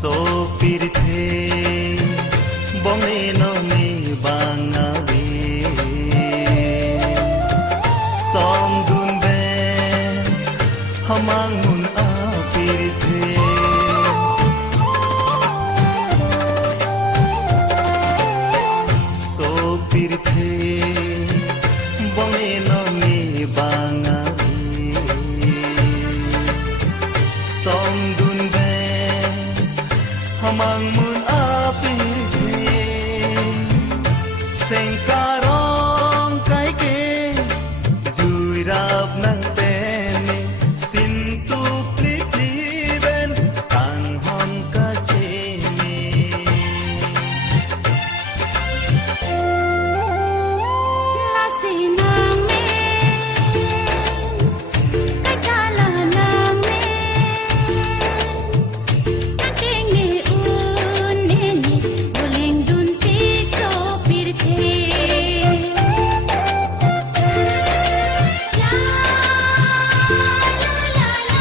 sopirthe bongeno me bangawe som dun ben hamang mun apirthe sopirthe bongeno me bangawe som dun ben hamang mun apirthe sengkarong kai ke juirap nang tene sintu pli pli ben tang hon ka cheme la sinang me kai kala nang me nating ni un ni boleng dun tik so pirthe la la la la